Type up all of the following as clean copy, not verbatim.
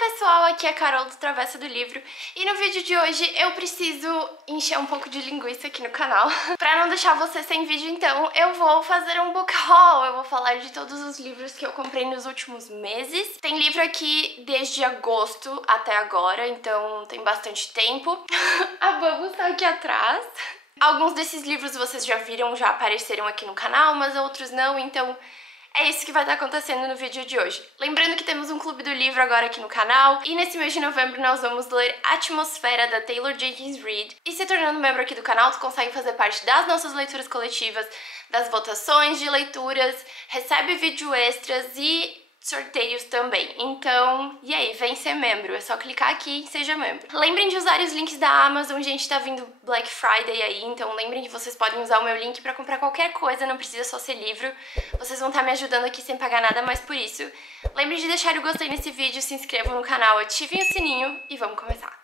pessoal, aqui é a Carol do Travessa do Livro e no vídeo de hoje eu preciso encher um pouco de linguiça aqui no canal. Pra não deixar você sem vídeo, então, eu vou fazer um book haul. Eu vou falar de todos os livros que eu comprei nos últimos meses. Tem livro aqui desde agosto até agora, então tem bastante tempo. A Bubbles tá aqui atrás. Alguns desses livros vocês já viram, já apareceram aqui no canal, mas outros não, então é isso que vai estar acontecendo no vídeo de hoje. Lembrando que temos um clube do livro agora aqui no canal, e nesse mês de novembro nós vamos ler Atmosfera, da Taylor Jenkins Reid. E se tornando membro aqui do canal, tu consegue fazer parte das nossas leituras coletivas, das votações de leituras, recebe vídeo extras e sorteios também. Então, e aí, vem ser membro, é só clicar aqui e seja membro. Lembrem de usar os links da Amazon, gente, tá vindo Black Friday aí, então lembrem que vocês podem usar o meu link pra comprar qualquer coisa, não precisa só ser livro. Vocês vão estar me ajudando aqui sem pagar nada mais por isso. Lembrem de deixar o gostei nesse vídeo, se inscrevam no canal, ativem o sininho e vamos começar.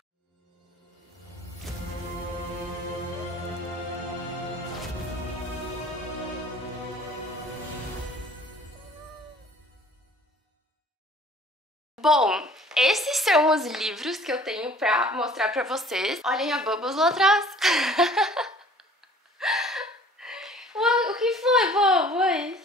Bom, esses são os livros que eu tenho pra mostrar pra vocês. Olhem a Bubbles lá atrás. O que foi, Bubbles?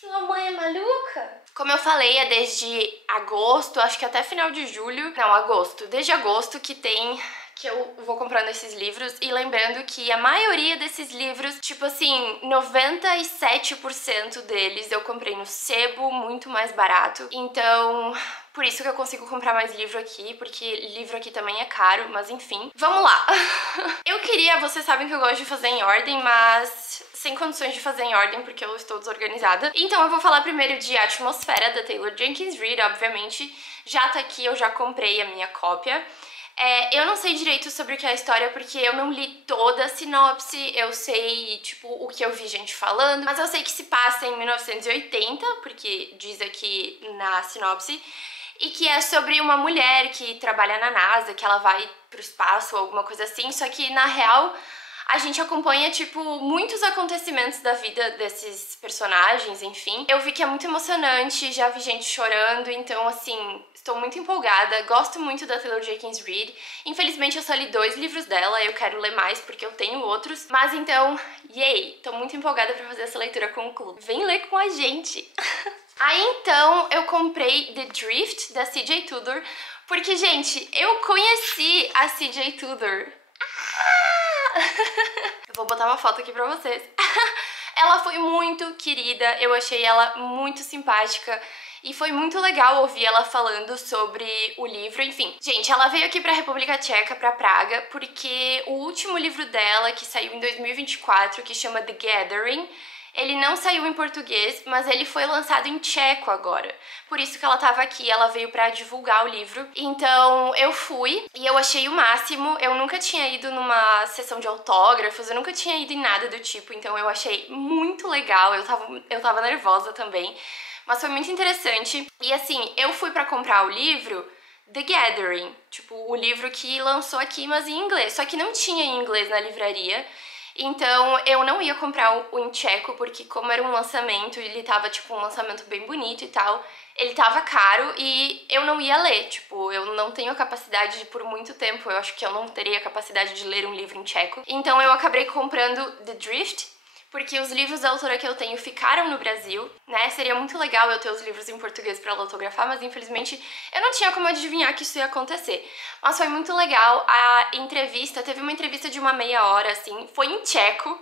Sua mãe é maluca? Como eu falei, é desde agosto, acho que até final de julho. Não, agosto. Desde agosto que eu vou comprando esses livros, e lembrando que a maioria desses livros, tipo assim, 97% deles eu comprei no sebo, muito mais barato. Então, por isso que eu consigo comprar mais livro aqui, porque livro aqui também é caro, mas enfim. Vamos lá! Vocês sabem que eu gosto de fazer em ordem, mas sem condições de fazer em ordem porque eu estou desorganizada. Então eu vou falar primeiro de Atmosfera, da Taylor Jenkins Reid, obviamente. Já tá aqui, eu já comprei a minha cópia. Eu não sei direito sobre o que é a história porque eu não li toda a sinopse, eu sei, tipo, o que eu vi gente falando, mas eu sei que se passa em 1980, porque diz aqui na sinopse, e que é sobre uma mulher que trabalha na NASA, que ela vai pro espaço ou alguma coisa assim, só que na real a gente acompanha, tipo, muitos acontecimentos da vida desses personagens, enfim. Eu vi que é muito emocionante, já vi gente chorando, então, assim, estou muito empolgada. Gosto muito da Taylor Jenkins Reid. Infelizmente, eu só li 2 livros dela, eu quero ler mais porque eu tenho outros. Mas, então, yay! Tô muito empolgada pra fazer essa leitura com o clube. Vem ler com a gente! Aí, então, eu comprei The Drift, da C.J. Tudor, porque, gente, eu conheci a C.J. Tudor. Eu vou botar uma foto aqui pra vocês. Ela foi muito querida, eu achei ela muito simpática e foi muito legal ouvir ela falando sobre o livro, enfim. Gente, ela veio aqui pra República Tcheca, pra Praga, porque o último livro dela, que saiu em 2024, que chama The Gathering, ele não saiu em português, mas ele foi lançado em tcheco agora. Por isso que ela tava aqui, ela veio pra divulgar o livro. Então eu fui e eu achei o máximo. Eu nunca tinha ido numa sessão de autógrafos, eu nunca tinha ido em nada do tipo, então eu achei muito legal. Eu tava nervosa também, mas foi muito interessante. E assim, eu fui pra comprar o livro The Gathering, tipo, o livro que lançou aqui, mas em inglês. Só que não tinha em inglês na livraria. Então eu não ia comprar o em tcheco, porque como era um lançamento, ele tava tipo um lançamento bem bonito e tal, ele tava caro e eu não ia ler, tipo, eu não tenho a capacidade de, por muito tempo, eu acho que eu não teria a capacidade de ler um livro em tcheco. Então eu acabei comprando The Drift, porque os livros da autora que eu tenho ficaram no Brasil, né? Seria muito legal eu ter os livros em português pra ela autografar, mas infelizmente eu não tinha como adivinhar que isso ia acontecer. Mas foi muito legal a entrevista, teve uma entrevista de uma meia hora, assim, foi em tcheco,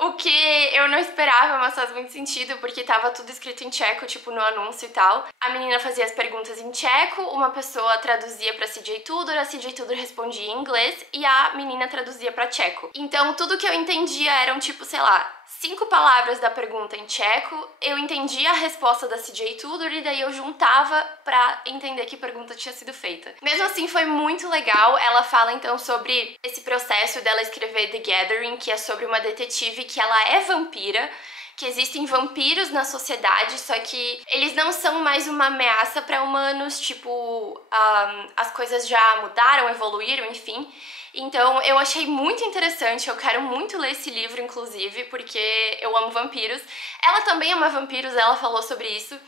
o que eu não esperava, mas faz muito sentido, porque tava tudo escrito em tcheco, tipo, no anúncio e tal. A menina fazia as perguntas em tcheco, uma pessoa traduzia pra C.J. Tudor, a C.J. Tudor respondia em inglês e a menina traduzia pra tcheco. Então tudo que eu entendia eram, tipo, sei lá, 5 palavras da pergunta em tcheco, eu entendia a resposta da C.J. Tudor e daí eu juntava pra entender que pergunta tinha sido feita. Mesmo assim, foi muito legal. Ela fala então sobre esse processo dela escrever The Gathering, que é sobre uma detetive que ela é vampira, que existem vampiros na sociedade, só que eles não são mais uma ameaça para humanos, tipo, as coisas já mudaram, evoluíram, enfim. Então eu achei muito interessante, eu quero muito ler esse livro, inclusive, porque eu amo vampiros. Ela também ama vampiros, ela falou sobre isso.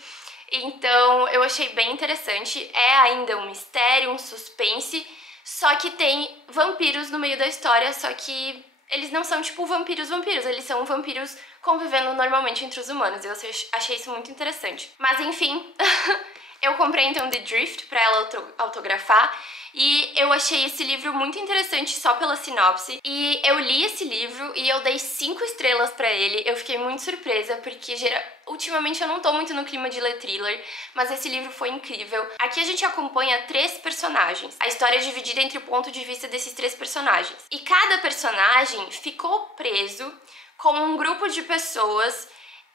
Então eu achei bem interessante. É ainda um mistério, um suspense, só que tem vampiros no meio da história, só que eles não são tipo vampiros, eles são vampiros convivendo normalmente entre os humanos. Eu achei isso muito interessante. Mas enfim, eu comprei então The Drift pra ela autografar. E eu achei esse livro muito interessante só pela sinopse. E eu li esse livro e eu dei 5 estrelas pra ele. Eu fiquei muito surpresa, porque ultimamente eu não tô muito no clima de ler thriller, mas esse livro foi incrível. Aqui a gente acompanha 3 personagens. A história é dividida entre o ponto de vista desses 3 personagens. E cada personagem ficou preso com um grupo de pessoas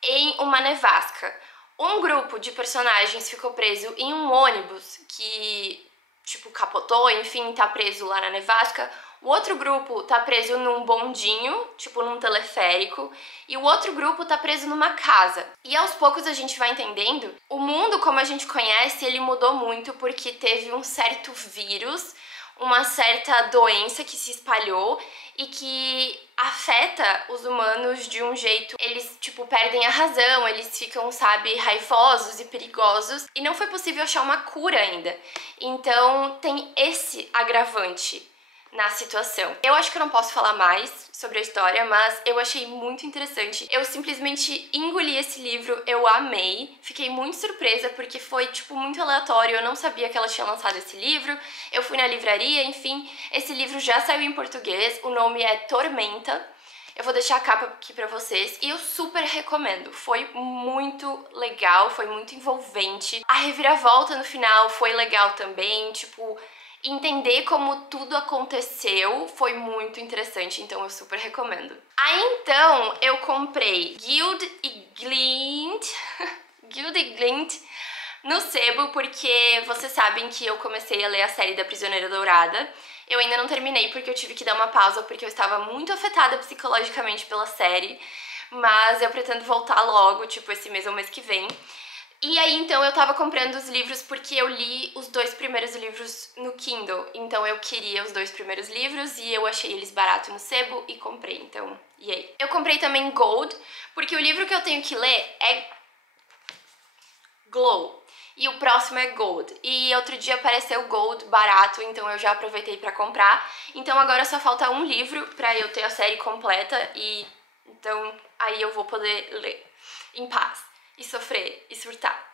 em uma nevasca. Um grupo de personagens ficou preso em um ônibus que tipo, capotou, enfim, tá preso lá na nevasca. O outro grupo tá preso num bondinho, tipo num teleférico, e o outro grupo tá preso numa casa. E aos poucos a gente vai entendendo, o mundo como a gente conhece, ele mudou muito porque teve um certo vírus, uma certa doença que se espalhou e que afeta os humanos de um jeito, eles tipo perdem a razão, eles ficam, sabe, raivosos e perigosos, e não foi possível achar uma cura ainda. Então tem esse agravante na situação. Eu acho que eu não posso falar mais sobre a história, mas eu achei muito interessante. Eu simplesmente engoli esse livro, eu amei. Fiquei muito surpresa porque foi, tipo, muito aleatório. Eu não sabia que ela tinha lançado esse livro. Eu fui na livraria, enfim. Esse livro já saiu em português, o nome é Tormenta. Eu vou deixar a capa aqui pra vocês e eu super recomendo. Foi muito legal, foi muito envolvente. A reviravolta no final foi legal também, tipo, entender como tudo aconteceu foi muito interessante, então eu super recomendo. Aí então eu comprei Guild e Glint, Guild e Glint no sebo, porque vocês sabem que eu comecei a ler a série da Prisioneira Dourada. Eu ainda não terminei porque eu tive que dar uma pausa porque eu estava muito afetada psicologicamente pela série, mas eu pretendo voltar logo, tipo esse mês ou mês que vem. E aí, então, eu tava comprando os livros porque eu li os 2 primeiros livros no Kindle. Então eu queria os 2 primeiros livros e eu achei eles baratos no sebo e comprei, então, e aí? Eu comprei também Gold, porque o livro que eu tenho que ler é Glow. E o próximo é Gold. E outro dia apareceu Gold barato, então eu já aproveitei pra comprar. Então agora só falta um livro pra eu ter a série completa e então aí eu vou poder ler em paz e sofrer e surtar.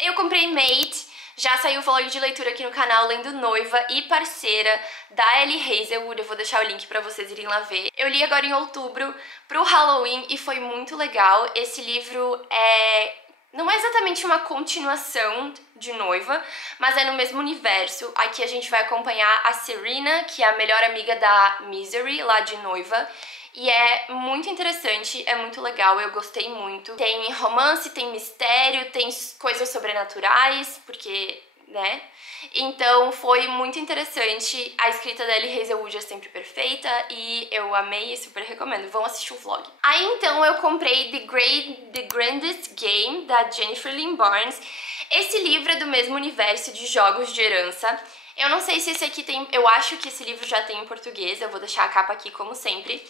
Eu comprei Mate, já saiu o vlog de leitura aqui no canal, lendo Noiva e Parceira, da Ellie Hazelwood, eu vou deixar o link pra vocês irem lá ver. Eu li agora em outubro pro Halloween e foi muito legal. Esse livro não é exatamente uma continuação de Noiva, mas é no mesmo universo. Aqui a gente vai acompanhar a Serena, que é a melhor amiga da Misery, lá de Noiva. E é muito interessante, é muito legal, eu gostei muito. Tem romance, tem mistério, tem coisas sobrenaturais, porque, né? Então foi muito interessante. A escrita da Ellie Hazelwood é sempre perfeita e eu amei e super recomendo. Vão assistir o vlog. Aí então eu comprei The Grandest Game, da Jennifer Lynn Barnes. Esse livro é do mesmo universo de Jogos de Herança. Eu não sei se esse aqui tem... Eu acho que esse livro já tem em português, eu vou deixar a capa aqui como sempre.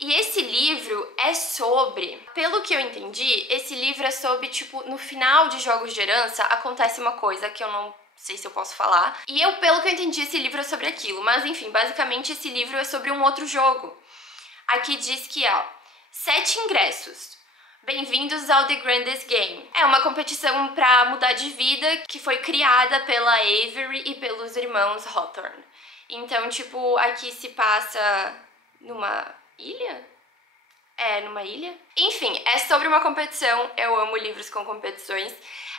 E esse livro é sobre, pelo que eu entendi, esse livro é sobre, tipo, no final de Jogos de Herança acontece uma coisa que eu não sei se eu posso falar. E eu, pelo que eu entendi, esse livro é sobre aquilo. Mas enfim, basicamente esse livro é sobre um outro jogo. Aqui diz que, ó, 7 ingressos. Bem-vindos ao The Grandest Game. É uma competição pra mudar de vida que foi criada pela Avery e pelos irmãos Hawthorne. Então, tipo, aqui se passa numa ilha? É, numa ilha? Enfim, é sobre uma competição, eu amo livros com competições.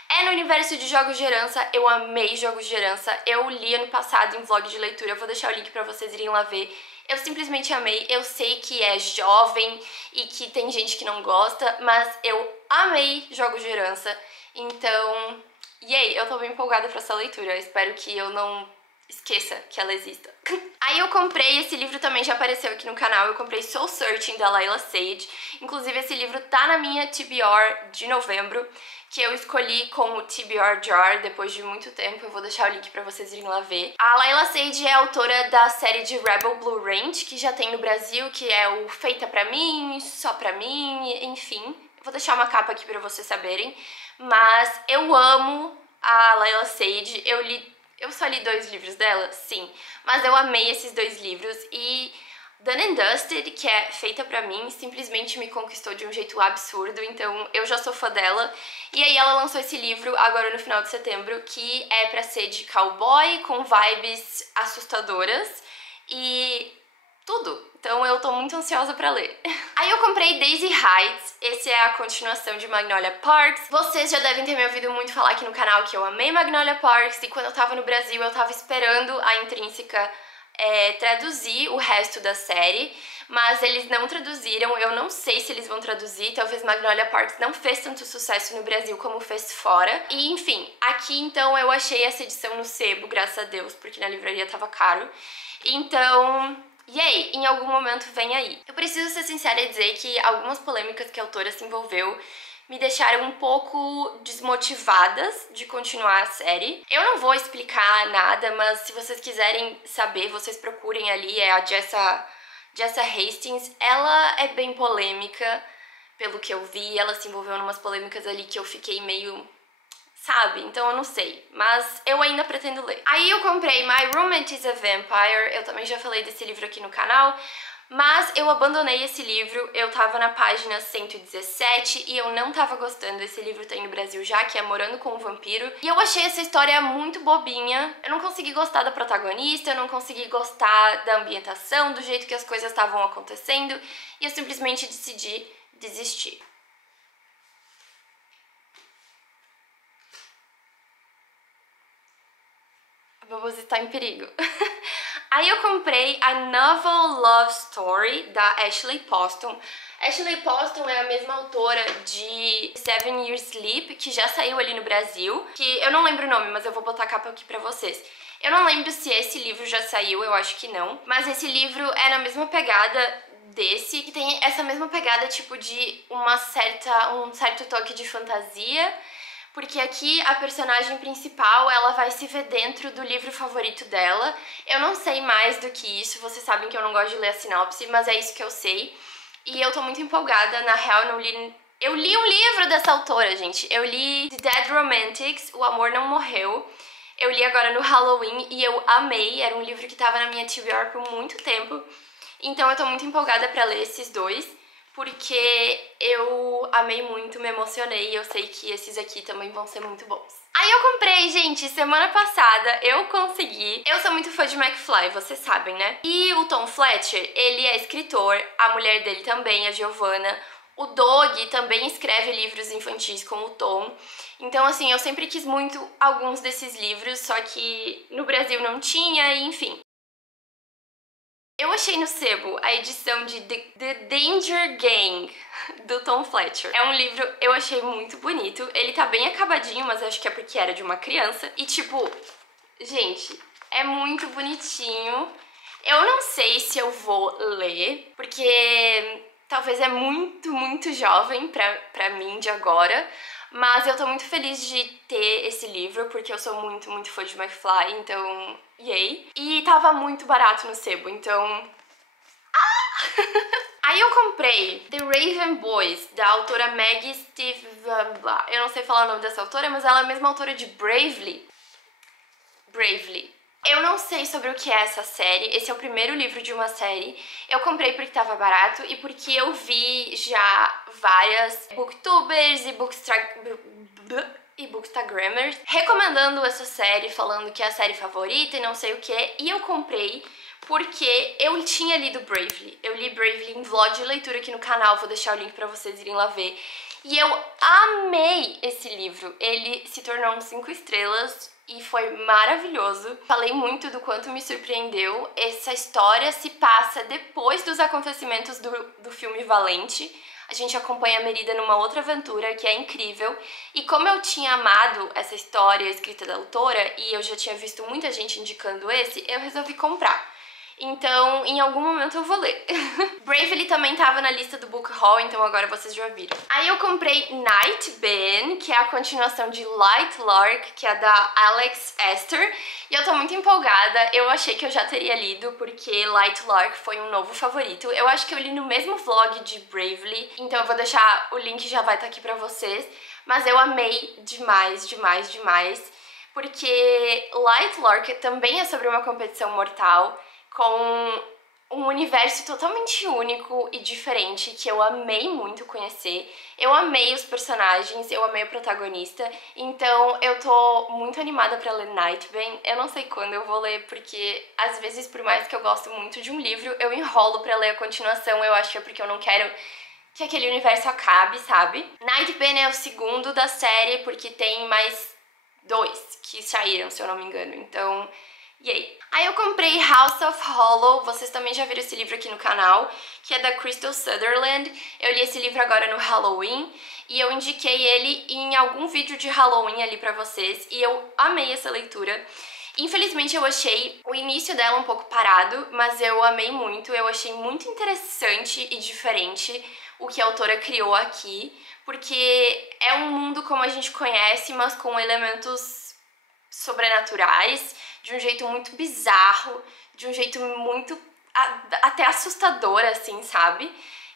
É no universo de Jogos de Herança, eu amei Jogos de Herança, eu li ano passado em vlog de leitura, eu vou deixar o link pra vocês irem lá ver. Eu simplesmente amei, eu sei que é jovem e que tem gente que não gosta, mas eu amei Jogos de Herança, então, yay, eu tô bem empolgada pra essa leitura, eu espero que eu não esqueça que ela exista. Aí eu comprei, esse livro também já apareceu aqui no canal, eu comprei Soul Searching, da Layla Sage. Inclusive esse livro tá na minha TBR de novembro, que eu escolhi como TBR Jar depois de muito tempo, eu vou deixar o link pra vocês irem lá ver. A Layla Sage é autora da série de Rebel Blue Range, que já tem no Brasil, que é o Feita Pra Mim, Só Pra Mim, enfim. Vou deixar uma capa aqui pra vocês saberem. mas eu amo a Layla Sage. Eu só li 2 livros dela, sim, mas eu amei esses 2 livros e Done and Dusted, que é feita pra mim, simplesmente me conquistou de um jeito absurdo, então eu já sou fã dela. E aí ela lançou esse livro agora no final de setembro, que é pra ser de cowboy, com vibes assustadoras e tudo. Então eu tô muito ansiosa pra ler. Aí eu comprei Daisy Heights, esse é a continuação de Magnolia Parks. Vocês já devem ter me ouvido muito falar aqui no canal que eu amei Magnolia Parks, e quando eu tava no Brasil eu tava esperando a Intrínseca traduzir o resto da série, mas eles não traduziram. Eu não sei se eles vão traduzir, talvez Magnolia Parks não fez tanto sucesso no Brasil como fez fora. E enfim, aqui então eu achei essa edição no sebo, graças a Deus, porque na livraria tava caro. Então, e aí, em algum momento vem aí. Eu preciso ser sincera e dizer que algumas polêmicas que a autora se envolveu me deixaram um pouco desmotivadas de continuar a série. Eu não vou explicar nada, mas se vocês quiserem saber, vocês procurem ali, é a Jessa Hastings. Ela é bem polêmica, pelo que eu vi, ela se envolveu em umas polêmicas ali que eu fiquei meio... sabe? Então eu não sei, mas eu ainda pretendo ler. Aí eu comprei My Roommate is a Vampire, eu também já falei desse livro aqui no canal, mas eu abandonei esse livro, eu tava na página 117 e eu não tava gostando. Esse livro tem no Brasil já, que é Morando com um Vampiro, e eu achei essa história muito bobinha. Eu não consegui gostar da protagonista, eu não consegui gostar da ambientação, do jeito que as coisas estavam acontecendo, e eu simplesmente decidi desistir. A Bubbles está em perigo. Aí eu comprei a Novel Love Story da Ashley Poston. Ashley Poston é a mesma autora de Seven Years Sleep, que já saiu ali no Brasil, que eu não lembro o nome, mas eu vou botar a capa aqui pra vocês. Eu não lembro se esse livro já saiu, eu acho que não, mas esse livro é na mesma pegada desse, que tem essa mesma pegada tipo de um certo toque de fantasia, porque aqui a personagem principal, ela vai se ver dentro do livro favorito dela. Eu não sei mais do que isso, vocês sabem que eu não gosto de ler a sinopse, mas é isso que eu sei. E eu tô muito empolgada, na real eu li um livro dessa autora, gente. Eu li The Dead Romantics, O Amor Não Morreu. Eu li agora no Halloween e eu amei, era um livro que tava na minha TBR por muito tempo. Então eu tô muito empolgada pra ler esses 2. Porque eu amei muito, me emocionei e eu sei que esses aqui também vão ser muito bons. Aí eu comprei, gente, semana passada eu consegui. Eu sou muito fã de McFly, vocês sabem, né? E o Tom Fletcher, ele é escritor, a mulher dele também, a Giovanna. O Doug também escreve livros infantis com o Tom. Então, assim, eu sempre quis muito alguns desses livros, só que no Brasil não tinha, e enfim. Eu achei no sebo a edição de The Danger Gang, do Tom Fletcher. É um livro, eu achei muito bonito. Ele tá bem acabadinho, mas acho que é porque era de uma criança. E tipo, gente, é muito bonitinho. Eu não sei se eu vou ler, porque talvez é muito, muito jovem pra mim de agora. Mas eu tô muito feliz de ter esse livro, porque eu sou muito, muito fã de McFly, então, yay. E tava muito barato no sebo, então... Aí eu comprei The Raven Boys, da autora Maggie Steve... Eu não sei falar o nome dessa autora, mas ela é a mesma autora de Bravely. Eu não sei sobre o que é essa série, esse é o primeiro livro de uma série. Eu comprei porque tava barato e porque eu vi já várias booktubers e bookstagrammers recomendando essa série, falando que é a série favorita e não sei o que. E eu comprei porque eu tinha lido Bravely. Eu li Bravely em vlog de leitura aqui no canal, vou deixar o link pra vocês irem lá ver. E eu amei esse livro, ele se tornou um 5 estrelas e foi maravilhoso. Falei muito do quanto me surpreendeu. Essa história se passa depois dos acontecimentos do filme Valente. A gente acompanha a Merida numa outra aventura que é incrível. E como eu tinha amado essa história escrita da autora e eu já tinha visto muita gente indicando esse, eu resolvi comprar. Então, em algum momento eu vou ler. Bravely também tava na lista do Book Haul, então agora vocês já viram. Aí eu comprei Night Ben, que é a continuação de Light Lark, que é da Alex Esther. E eu tô muito empolgada, eu achei que eu já teria lido, porque Light Lark foi um novo favorito. Eu acho que eu li no mesmo vlog de Bravely, então eu vou deixar, o link já vai estar aqui pra vocês. mas eu amei demais, demais, demais, porque Light Lorca também é sobre uma competição mortal, com um universo totalmente único e diferente que eu amei muito conhecer. Eu amei os personagens, eu amei o protagonista, então eu tô muito animada pra ler Nightbane. Eu não sei quando eu vou ler, porque às vezes, por mais que eu gosto muito de um livro, eu enrolo pra ler a continuação. Eu acho que é porque eu não quero que aquele universo acabe, sabe? Nightbane é o segundo da série, porque tem mais 2 que saíram, se eu não me engano, então... E aí? Aí eu comprei House of Hollow, vocês também já viram esse livro aqui no canal, que é da Crystal Sutherland. Eu li esse livro agora no Halloween e eu indiquei ele em algum vídeo de Halloween ali pra vocês e eu amei essa leitura. Infelizmente eu achei o início dela um pouco parado, mas eu amei muito, eu achei muito interessante e diferente o que a autora criou aqui, porque é um mundo como a gente conhece, mas com elementos sobrenaturais, de um jeito muito bizarro, de um jeito muito até assustador, assim, sabe?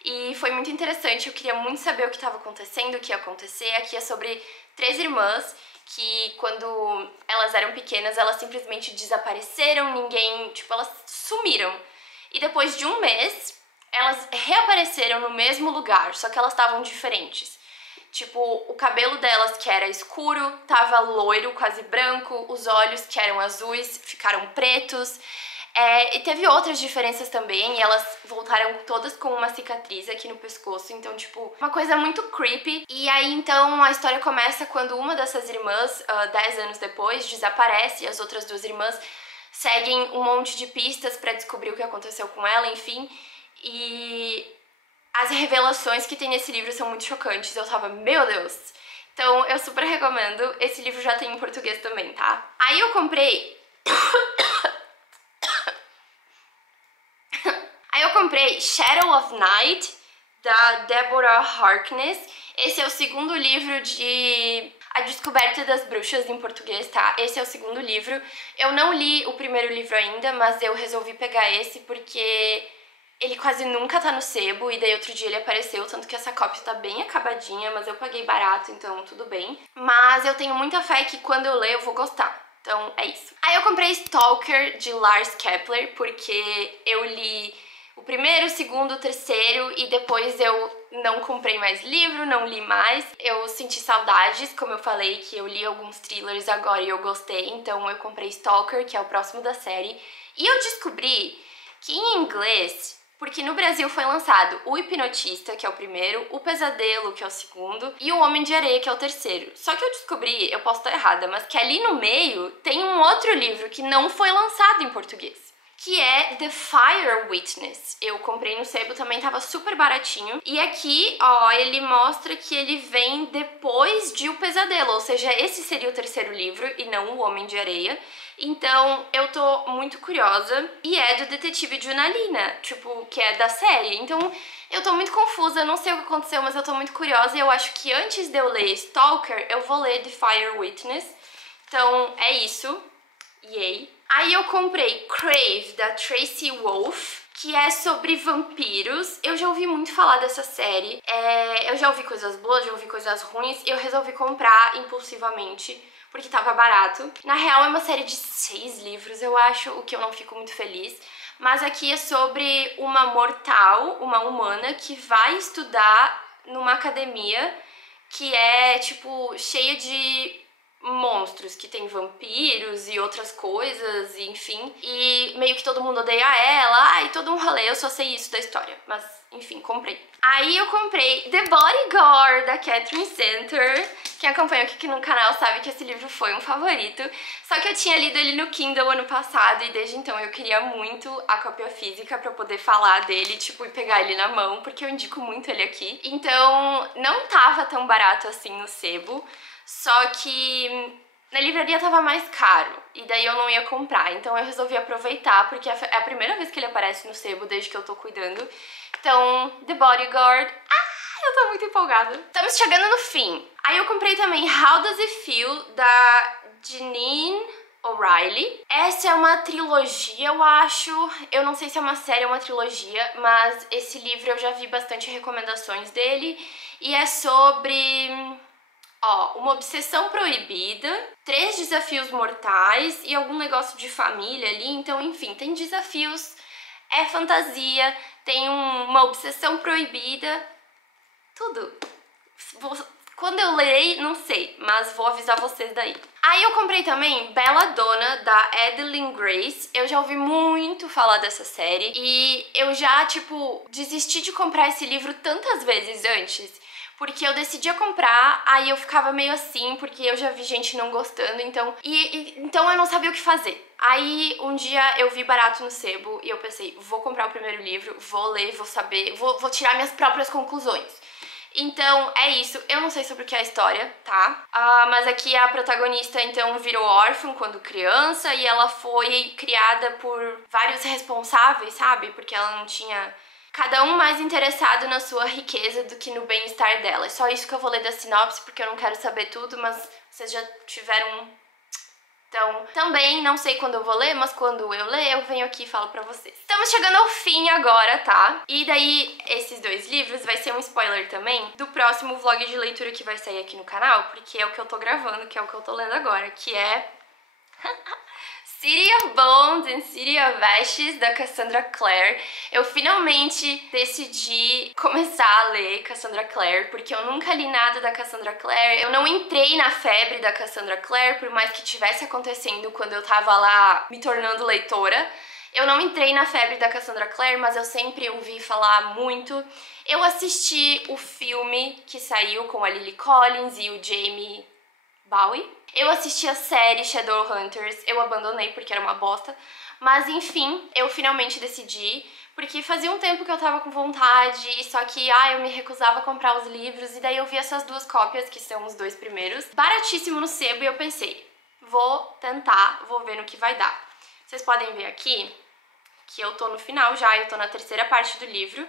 E foi muito interessante, eu queria muito saber o que estava acontecendo, o que ia acontecer. Aqui é sobre 3 irmãs que, quando elas eram pequenas, elas simplesmente desapareceram, tipo, elas sumiram. E depois de um mês, elas reapareceram no mesmo lugar, só que elas estavam diferentes. Tipo, o cabelo delas, que era escuro, tava loiro, quase branco, os olhos, que eram azuis, ficaram pretos. E teve outras diferenças também, e elas voltaram todas com uma cicatriz aqui no pescoço, então, tipo, uma coisa muito creepy. E aí, então, a história começa quando uma dessas irmãs, 10 anos depois, desaparece, e as outras 2 irmãs seguem um monte de pistas pra descobrir o que aconteceu com ela, enfim. E as revelações que tem nesse livro são muito chocantes, eu tava, meu Deus! Então eu super recomendo, esse livro já tem em português também, tá? Aí eu comprei... Aí eu comprei Shadow of Night, da Deborah Harkness. Esse é o segundo livro de A Descoberta das Bruxas em português, tá? Esse é o segundo livro. Eu não li o primeiro livro ainda, mas eu resolvi pegar esse porque... ele quase nunca tá no sebo, e daí outro dia ele apareceu, tanto que essa cópia tá bem acabadinha, mas eu paguei barato, então tudo bem. Mas eu tenho muita fé que quando eu ler eu vou gostar, então é isso. Aí eu comprei Stalker, de Lars Kepler, porque eu li o primeiro, o segundo, o terceiro, e depois eu não comprei mais livro, não li mais. Eu senti saudades, como eu falei, que eu li alguns thrillers agora e eu gostei, então eu comprei Stalker, que é o próximo da série. E eu descobri que em inglês... porque no Brasil foi lançado O Hipnotista, que é o primeiro, O Pesadelo, que é o segundo, e O Homem de Areia, que é o terceiro. Só que eu descobri, eu posso estar errada, mas que ali no meio tem um outro livro que não foi lançado em português, que é The Fire Witness. Eu comprei no sebo, também tava super baratinho. E aqui, ó, ele mostra que ele vem depois de O Pesadelo, ou seja, esse seria o terceiro livro e não O Homem de Areia. Então, eu tô muito curiosa. E é do detetive Junalina, tipo, que é da série. Então, eu tô muito confusa, eu não sei o que aconteceu, mas eu tô muito curiosa. E eu acho que antes de eu ler Stalker, eu vou ler The Fire Witness. Então, é isso. Yay! Aí eu comprei Crave, da Tracy Wolff, que é sobre vampiros. Eu já ouvi muito falar dessa série. Eu já ouvi coisas boas, já ouvi coisas ruins. E eu resolvi comprar impulsivamente, porque tava barato. Na real, é uma série de 6 livros, eu acho, o que eu não fico muito feliz. Mas aqui é sobre uma mortal, uma humana, que vai estudar numa academia que é, tipo, cheia de monstros, que tem vampiros e outras coisas, enfim. E meio que todo mundo odeia ela, e todo um rolê, eu só sei isso da história. Mas, enfim, comprei. Aí eu comprei The Bodyguard, da Catherine Center. Quem acompanha aqui no canal sabe que esse livro foi um favorito. Só que eu tinha lido ele no Kindle ano passado, e desde então eu queria muito a cópia física pra poder falar dele, tipo, e pegar ele na mão, porque eu indico muito ele aqui. Então, não tava tão barato assim no sebo. Só que na livraria tava mais caro, e daí eu não ia comprar, então eu resolvi aproveitar, porque é a primeira vez que ele aparece no sebo desde que eu tô cuidando. Então, The Bodyguard, eu tô muito empolgada. Estamos chegando no fim. Aí eu comprei também How Does It Feel, da Jeanine O'Reilly. Essa é uma trilogia, eu acho. Eu não sei se é uma série ou uma trilogia, mas esse livro eu já vi bastante recomendações dele, e é sobre Ó, Uma Obsessão Proibida, 3 Desafios Mortais e algum negócio de família ali. Então, enfim, tem desafios, é fantasia, tem uma obsessão proibida, tudo. Quando eu lerei, não sei, mas vou avisar vocês daí. Aí eu comprei também Belladonna, da Adeline Grace. Eu já ouvi muito falar dessa série e eu já, tipo, desisti de comprar esse livro tantas vezes antes, porque eu decidia comprar, aí eu ficava meio assim, porque eu já vi gente não gostando, então eu não sabia o que fazer. Aí um dia eu vi barato no sebo e eu pensei, vou comprar o primeiro livro, vou ler, vou saber, vou tirar minhas próprias conclusões. Então, é isso. Eu não sei sobre o que é a história, tá? Mas aqui a protagonista, então, virou órfã quando criança e ela foi criada por vários responsáveis, sabe? Porque ela não tinha... Cada um mais interessado na sua riqueza do que no bem-estar dela. É só isso que eu vou ler da sinopse, porque eu não quero saber tudo, mas vocês já tiveram... Então, também não sei quando eu vou ler, mas quando eu ler, eu venho aqui e falo pra vocês. Estamos chegando ao fim agora, tá? E daí, esses 2 livros vai ser um spoiler também do próximo vlog de leitura que vai sair aqui no canal, porque é o que eu tô gravando, que é o que eu tô lendo agora, que é... City of Bones and City of Ashes, da Cassandra Clare. Eu finalmente decidi começar a ler Cassandra Clare, porque eu nunca li nada da Cassandra Clare. Eu não entrei na febre da Cassandra Clare, por mais que tivesse acontecendo quando eu tava lá me tornando leitora. Eu não entrei na febre da Cassandra Clare, mas eu sempre ouvi falar muito. Eu assisti o filme que saiu com a Lily Collins e o Jamie Bowie. Eu assisti a série Shadowhunters, eu abandonei porque era uma bosta, mas enfim, eu finalmente decidi, porque fazia um tempo que eu tava com vontade, só que eu me recusava a comprar os livros, e daí eu vi essas 2 cópias, que são os 2 primeiros, baratíssimo no sebo, e eu pensei, vou tentar, vou ver no que vai dar. Vocês podem ver aqui que eu tô no final já, eu tô na 3ª parte do livro,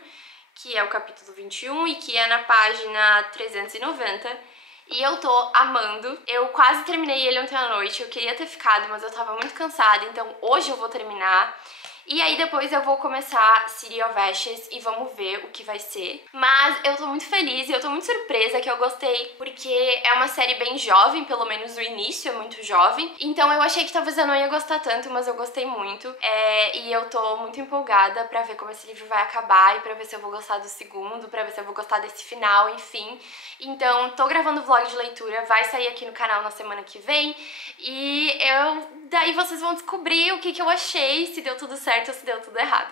que é o capítulo 21 e que é na página 390. E eu tô amando. Eu quase terminei ele ontem à noite. Eu queria ter ficado, mas eu tava muito cansada. Então hoje eu vou terminar. E aí depois eu vou começar City of Ashes e vamos ver o que vai ser. Mas eu tô muito feliz e eu tô muito surpresa que eu gostei, porque é uma série bem jovem, pelo menos o início é muito jovem. Então eu achei que talvez eu não ia gostar tanto, mas eu gostei muito. E eu tô muito empolgada pra ver como esse livro vai acabar e pra ver se eu vou gostar do segundo, pra ver se eu vou gostar desse final, enfim. Então tô gravando vlog de leitura, vai sair aqui no canal na semana que vem. E daí vocês vão descobrir o que eu achei, se deu tudo certo ou se deu tudo errado.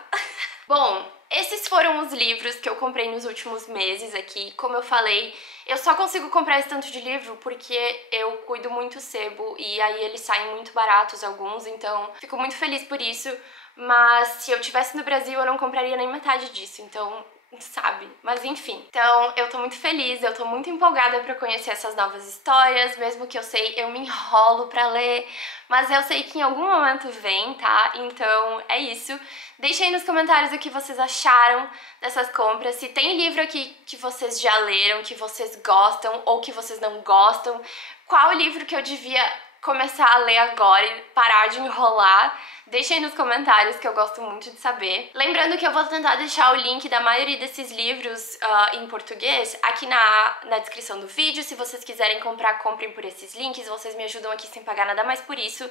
Bom, esses foram os livros que eu comprei nos últimos meses aqui. Como eu falei, eu só consigo comprar esse tanto de livro porque eu cuido muito sebo e aí eles saem muito baratos alguns, então fico muito feliz por isso. Mas se eu tivesse no Brasil eu não compraria nem metade disso, então... sabe? Mas enfim. Então eu tô muito feliz, eu tô muito empolgada pra conhecer essas novas histórias, mesmo que eu sei, eu me enrolo pra ler, mas eu sei que em algum momento vem, tá? Então é isso. Deixem aí nos comentários o que vocês acharam dessas compras, se tem livro aqui que vocês já leram, que vocês gostam ou que vocês não gostam, qual livro que eu devia começar a ler agora e parar de enrolar. Deixa aí nos comentários que eu gosto muito de saber. Lembrando que eu vou tentar deixar o link da maioria desses livros em português aqui na descrição do vídeo. Se vocês quiserem comprar, comprem por esses links. Vocês me ajudam aqui sem pagar nada mais por isso.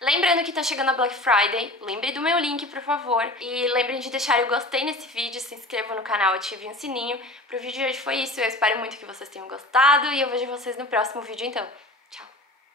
Lembrando que tá chegando a Black Friday, lembrem do meu link, por favor. E lembrem de deixar o gostei nesse vídeo, se inscrevam no canal, ativem o sininho. Pro vídeo de hoje foi isso, eu espero muito que vocês tenham gostado e eu vejo vocês no próximo vídeo então.